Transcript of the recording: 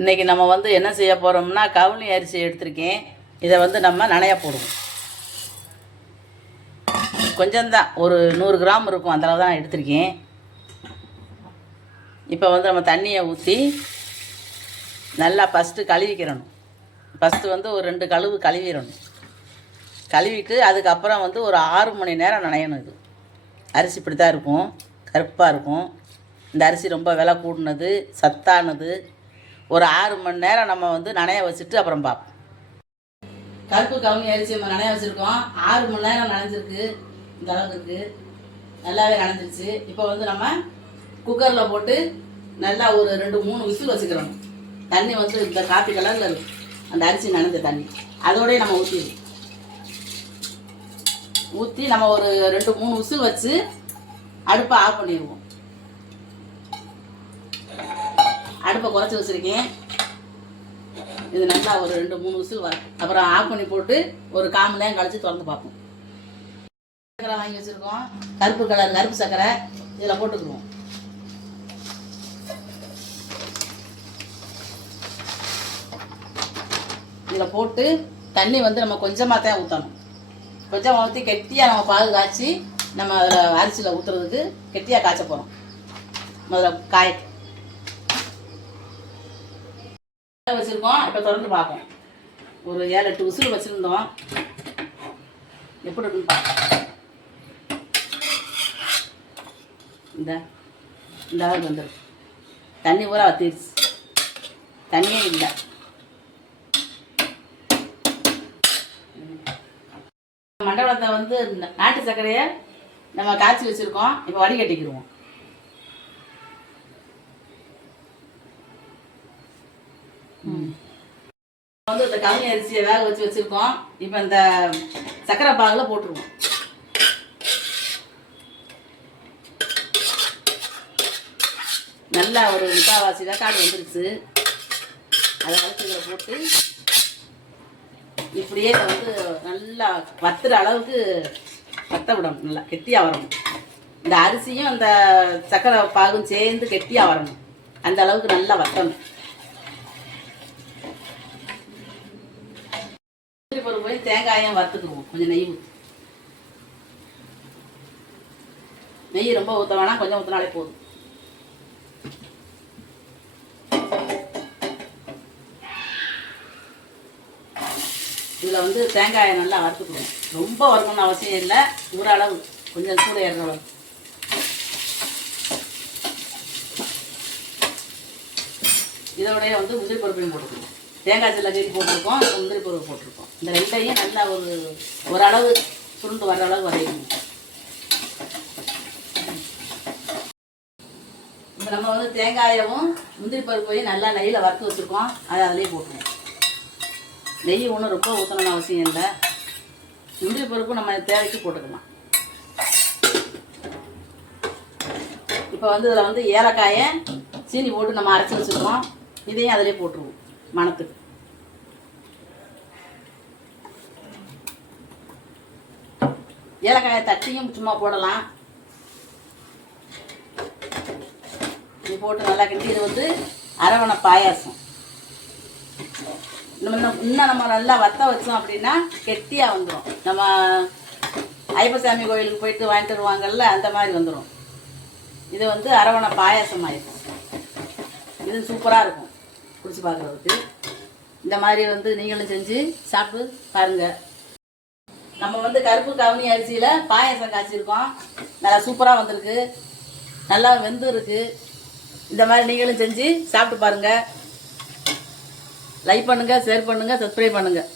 இன்றைக்கி நம்ம வந்து என்ன செய்ய போகிறோம்னா கவுனி அரிசி எடுத்திருக்கேன். இதை வந்து நம்ம நனைய போடுவோம். கொஞ்சம்தான் ஒரு நூறு கிராம் இருக்கும். அந்த அளவு தான் நான் எடுத்திருக்கேன். இப்போ வந்து நம்ம தண்ணியை ஊற்றி நல்லா ஃபஸ்ட்டு கழுவிக்கிறணும். ஃபஸ்ட்டு வந்து ஒரு ரெண்டு கழுவு கழுவிடணும். கழுவிட்டு அதுக்கப்புறம் வந்து ஒரு ஆறு மணி நேரம் நனையணும் இது. அரிசி இப்படி தான் இருக்கும். கருப்பாக இருக்கும். இந்த அரிசி ரொம்ப விலை கூடினது சத்தானது. ஒரு ஆறு மணி நேரம் நம்ம வந்து நனைய வச்சுட்டு அப்புறம் பார்ப்போம். கருப்பு கவுனி அரிசி நம்ம நனைய வச்சுருக்கோம். ஆறு மணி நேரம் நனைஞ்சிருக்கு. இந்த அளவுக்கு இருக்குது நல்லாவே நனைஞ்சிருச்சு. இப்போ வந்து நம்ம குக்கரில் போட்டு நல்லா ஒரு ரெண்டு மூணு விசில் வச்சுக்கிறோம். தண்ணி வந்து இந்த காப்பி கலரில் இருக்கும் அந்த அரிசி நனைஞ்ச தண்ணி. அதோடய நம்ம ஊற்றிடுவோம் ஊற்றி நம்ம ஒரு ரெண்டு மூணு விசில் வச்சு அடுப்பை ஆஃப் பண்ணிடுவோம். அடுப்பை குறைச்சி வச்சுருக்கேன். இது நல்லா ஒரு ரெண்டு மூணு விசில் வரும் அப்புறம் ஆஃப் பண்ணி போட்டு ஒரு கால் நேரம் கழிச்சு திறந்து பார்ப்போம். சக்கரை வாங்கி வச்சுருக்கோம். கருப்பு கலர் கருப்பு சக்கரை. இதில் போட்டுக்குவோம். இதில் போட்டு தண்ணி வந்து நம்ம கொஞ்சமாக தான் ஊற்றணும் கொஞ்சமாக ஊற்றி கெட்டியாக நம்ம பால் காய்ச்சி நம்ம அதில் அரிசியில் ஊற்றுறதுக்கு கெட்டியாக காய்ச்ச போகிறோம் முதல்ல காய வச்சுருக்கோம். இப்போ திறந்து பார்ப்போம். ஒரு ஏழு எட்டு விசில் வச்சுருந்தோம். எப்படி இருக்குன்னு பார்ப்போம் இந்த இந்த அளவுக்கு தண்ணி பூரா வத்திடுச்சு தண்ணியே இல்லை. மண்டபத்தை வந்து நாட்டு சர்க்கரையை நம்ம காய்ச்சி வச்சுருக்கோம். இப்போ வடிகட்டிக்கிடுவோம் ம். இப்ப வந்து இந்த கவுனி அரிசியை வேக வச்சு வச்சுருக்கோம். இப்போ இந்த சர்க்கரை பாகில் போட்டுருவோம். நல்லா ஒரு முக்காவாசி வேக்காடு வந்துருச்சு. அதை வச்சு போட்டு இப்படியே வந்து நல்லா வத்துற அளவுக்கு வத்த விடணும். நல்லா கெட்டியாக வரணும் இந்த அரிசியும் அந்த சக்கரை பாகும் சேர்ந்து கெட்டியாக வரணும் அந்த அளவுக்கு நல்லா வத்தணும். மாதிரி தேங்காயும் வறுத்துக்குவோம் கொஞ்சம் நெய் ஊற்றி நெய் ரொம்ப ஊற்ற வேணாம் கொஞ்சம் ஊற்றினாலே போதும். இதில் வந்து தேங்காயை நல்லா வறுத்துக்கணும். ரொம்ப வறுக்கணும்னு அவசியம் இல்லை. ஓரளவு கொஞ்சம் கூட ஏறுற இதோடைய இதோடய வந்து முந்திரி பருப்பையும் போட்டுக்கணும். தேங்காய் சில்ல போட்டிருக்கோம் முந்திரி பருப்பு போட்டிருக்கோம். இந்த ரெண்டையும் நல்லா ஒரு ஓரளவு சுருண்டு வர்ற அளவு வரையணும். இப்போ நம்ம வந்து தேங்காயவும் முந்திரி பருப்பையும் நல்லா நெய்யில் வறுத்து வச்சுருக்கோம். அதை அதிலே போட்டுருவோம். நெய் ஒன்றும் ரொம்ப ஊற்றணும்னு அவசியம் இல்லை. முந்திரி பருப்பு நம்ம தேவைக்கு போட்டுக்கலாம். இப்போ வந்து இதில் வந்து ஏலக்காயை சீனி போட்டு நம்ம அரைச்சி வச்சுருக்கோம். இதையும் அதிலே போட்டுருவோம். மணத்துக்கு ஏலக்காயை தட்டியும் சும்மா போடலாம். இது போட்டு நல்லா கிண்டி இது வந்து அரவணை பாயாசம். நம்ம இன்னும் நம்ம நல்லா வத்த வச்சோம் அப்படின்னா கெட்டியாக வந்துடும் நம்ம ஐப்பசாமி கோயிலுக்கு போயிட்டு வாங்கிட்டு வருவாங்கல்ல அந்த மாதிரி வந்துடும் இது வந்து அரவணை பாயாசம் ஆயிருக்கும் இது சூப்பராக இருக்கும். குடிச்சு பார்க்குறதுக்கு இந்த மாதிரி வந்து நீங்களும் செஞ்சு சாப்பிட்டு பாருங்கள் நம்ம வந்து கருப்பு கவுனி அரிசியில் பாயாசம் காய்ச்சிருக்கோம். நல்லா சூப்பராக வந்திருக்கு. நல்லா வெந்துருக்கு இந்த மாதிரி நீங்களும் செஞ்சு சாப்பிட்டு பாருங்கள் லைக் பண்ணுங்கள் ஷேர் பண்ணுங்கள் சப்ஸ்கிரைப் பண்ணுங்கள்